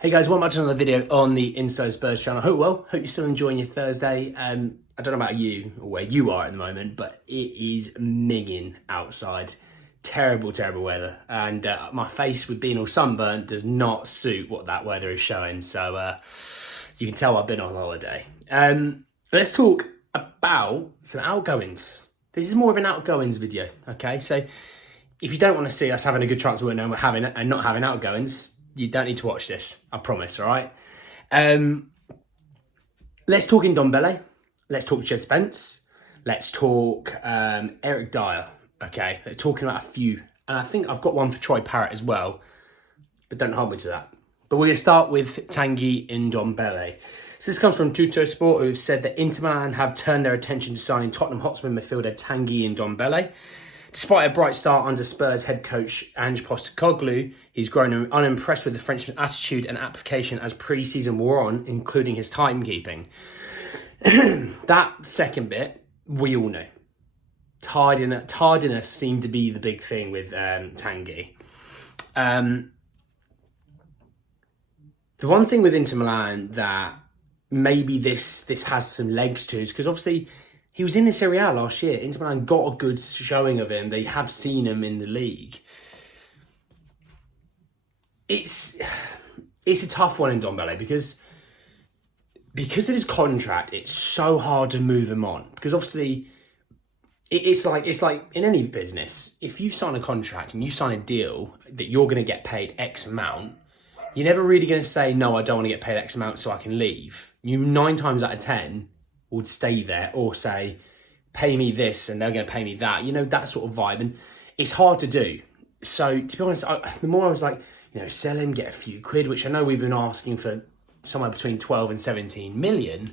Hey guys, welcome back to another video on the Inside Spurs channel. Hope you're still enjoying your Thursday. I don't know about you or where you are at the moment, but it is minging outside. Terrible, terrible weather. And my face with being all sunburnt does not suit what that weather is showing. So you can tell I've been on holiday. Let's talk about some outgoings. This is more of an outgoings video, okay? So if you don't want to see us having a good chance of winning and not having outgoings, you don't need to watch this, I promise, all right? Let's talk Ndombele. Let's talk Djed Spence. Let's talk Eric Dier, okay? They're talking about a few. And I think I've got one for Troy Parrott as well, but don't hold me to that. But we're going to start with Tanguy Ndombele. So this comes from Tuttosport, who've said that Inter Milan have turned their attention to signing Tottenham Hotspur midfielder Tanguy Ndombele. Despite a bright start under Spurs head coach Ange Postecoglou, he's grown unimpressed with the Frenchman's attitude and application as pre-season wore on, including his timekeeping. That second bit, we all know. Tardiness seemed to be the big thing with Tanguy. The one thing with Inter Milan that maybe this has some legs to is because obviously he was in the Serie A last year. Inter Milan got a good showing of him. They have seen him in the league. It's a tough one in Ndombele because of his contract, it's so hard to move him on. Because obviously, it's like in any business, if you sign a contract and you sign a deal that you're going to get paid X amount, you're never really going to say, no, I don't want to get paid X amount so I can leave. You 9 times out of 10 would stay there or say, pay me this and they're going to pay me that. You know, that sort of vibe. And it's hard to do. So, to be honest, the more I was like, sell him, get a few quid, which I know we've been asking for somewhere between 12 and 17 million.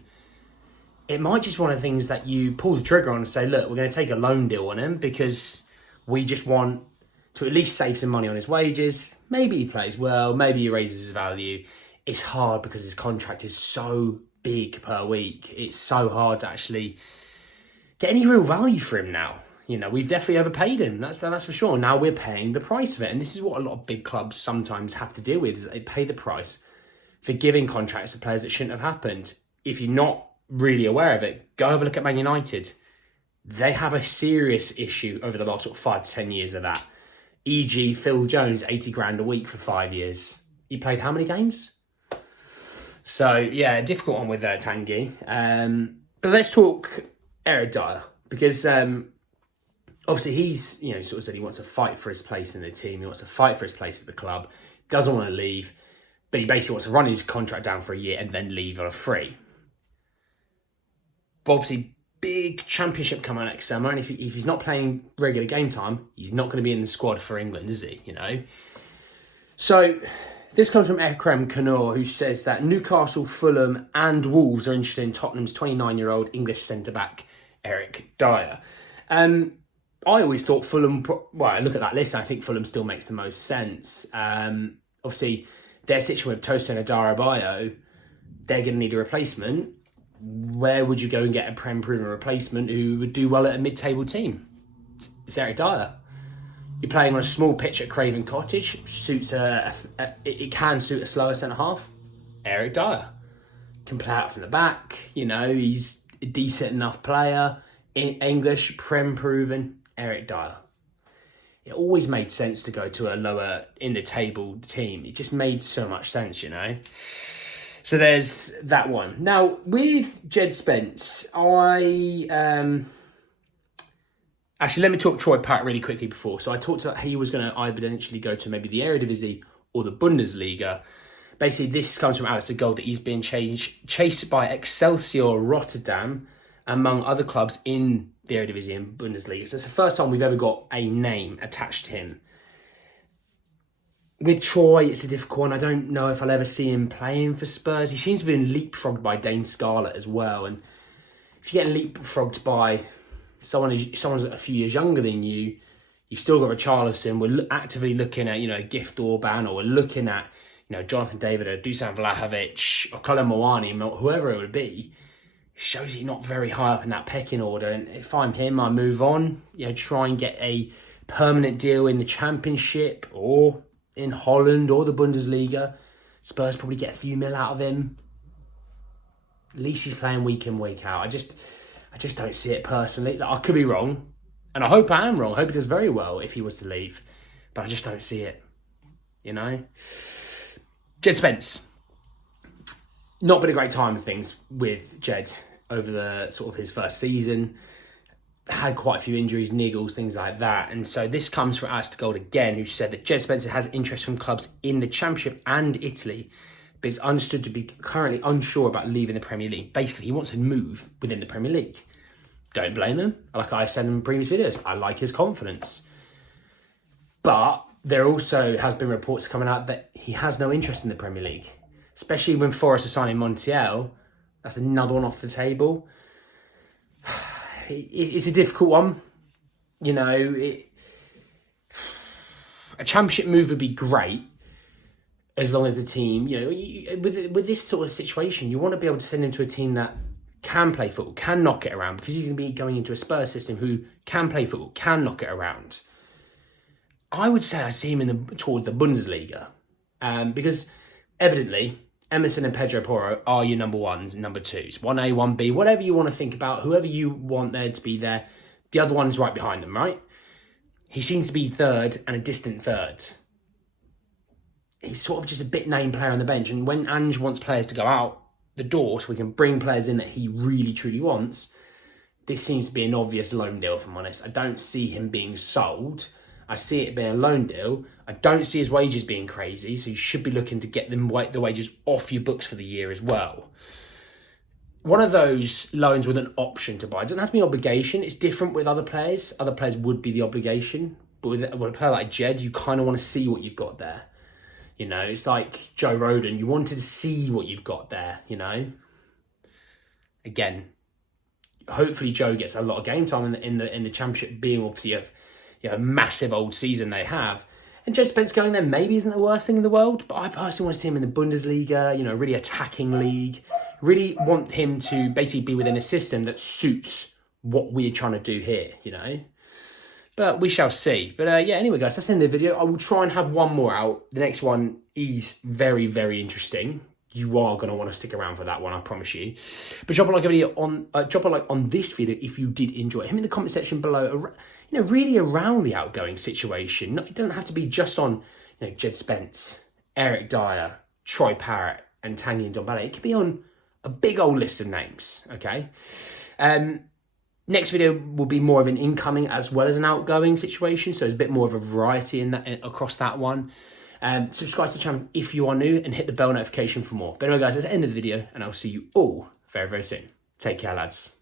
It might just be one of the things that you pull the trigger on and say, look, we're going to take a loan deal on him because we just want to at least save some money on his wages. Maybe he plays well, maybe he raises his value. It's hard because his contract is so big per week. It's so hard to actually get any real value for him now. We've definitely overpaid him. That's for sure. Now we're paying the price of it. And this is what a lot of big clubs sometimes have to deal with, is that they pay the price for giving contracts to players that shouldn't have happened. If you're not really aware of it, go have a look at Man United. They have a serious issue over the last 5 to 10 years of that. E.g. Phil Jones, 80 grand a week for 5 years. He played how many games? So, yeah, a difficult one with Tanguy. But let's talk Eric Dier. Because, obviously, he's, sort of said he wants to fight for his place in the team. He wants to fight for his place at the club. Doesn't want to leave. But he basically wants to run his contract down for a year and then leave on a free. But obviously, big championship coming next summer. And if he's not playing regular game time, he's not going to be in the squad for England, is he? So this comes from Ekrem Kanor, who says that Newcastle, Fulham and Wolves are interested in Tottenham's 29-year-old English centre-back, Eric Dier. I always thought Fulham... Well, I look at that list, I think Fulham still makes the most sense. Obviously, their situation with Tosin Adarabioyo, they're going to need a replacement. Where would you go and get a Prem-proven replacement who would do well at a mid-table team? It's Eric Dier. You're playing on a small pitch at Craven Cottage. It can suit a slower centre-half. Eric Dier. Can play out from the back. He's a decent enough player. English, Prem-proven. Eric Dier. It always made sense to go to a lower in-the-table team. It just made so much sense, So there's that one. Now, with Djed Spence, actually, let me talk Troy Parrott really quickly before. So I talked about he was going to either eventually go to maybe the Eredivisie or the Bundesliga. Basically, this comes from Alistair Gold that he's being chased by Excelsior Rotterdam, among other clubs in the Eredivisie and Bundesliga. So it's the first time we've ever got a name attached to him. With Troy, it's a difficult one. I don't know if I'll ever see him playing for Spurs. He seems to be leapfrogged by Dane Scarlett as well. And if you get leapfrogged by someone's a few years younger than you, you've still got Richarlison. We're actively looking at, a Gift Orban, or we're looking at, Jonathan David or Dusan Vlahovic or Colin Mawani, whoever it would be. Shows you're not very high up in that pecking order. And if I'm him, I move on, try and get a permanent deal in the Championship or in Holland or the Bundesliga Spurs probably get a few mil out of him. At least he's playing week in, week out. I just don't see it personally. I could be wrong, and I hope I am wrong. I hope he does very well if he was to leave, but I just don't see it. You know? Djed Spence. Not been a great time of things with Djed over the sort of his first season. Had quite a few injuries, niggles, things like that. And so this comes from Alistair Gold again, who said that Djed Spencer has interest from clubs in the Championship and Italy, but is understood to be currently unsure about leaving the Premier League. Basically, he wants to move within the Premier League. Don't blame him. Like I said in previous videos, I like his confidence. But there also has been reports coming out that he has no interest in the Premier League, especially when Forest are signing Montiel. That's another one off the table. It's a difficult one. You know, a Championship move would be great as long as the team, you know, with this sort of situation, you want to be able to send him to a team that can play football, can knock it around, because he's going to be going into a Spurs system who can play football, can knock it around. I would say I see him toward the Bundesliga, because evidently Emerson and Pedro Porro are your number ones and number twos. 1A, 1B, whatever you want to think about, whoever you want there to be there. The other one's right behind them, right? He seems to be third and a distant third. He's sort of just a bit name player on the bench. And when Ange wants players to go out the door so we can bring players in that he really, truly wants, this seems to be an obvious loan deal, if I'm honest. I don't see him being sold. I see it being a loan deal. I don't see his wages being crazy, so you should be looking to get the wages off your books for the year as well. One of those loans with an option to buy. It doesn't have to be an obligation. It's different with other players. Other players would be the obligation. But with a player like Djed, you kind of want to see what you've got there. You know, it's like Joe Rodon. You wanted to see what you've got there, you know. Again, hopefully Joe gets a lot of game time in the Championship, being obviously a massive old season they have. And Djed Spence going there maybe isn't the worst thing in the world, but I personally want to see him in the Bundesliga, you know, really attacking league. Really want him to basically be within a system that suits what we're trying to do here, you know. But we shall see. But yeah, anyway, guys, that's the end of the video. I will try and have one more out. The next one is very, very interesting. You are going to want to stick around for that one, I promise you. But drop a like on this video if you did enjoy it. Hit me in the comment section below. You know, really around the outgoing situation. It doesn't have to be just on, you know, Djed Spence, Eric Dier, Troy Parrott, and Tanguy Ndombele. It could be on a big old list of names. Okay. Next video will be more of an incoming as well as an outgoing situation, so there's a bit more of a variety in that across that one. Subscribe to the channel if you are new and hit the bell notification for more. But anyway, guys, that's the end of the video, and I'll see you all very, very soon. Take care, lads.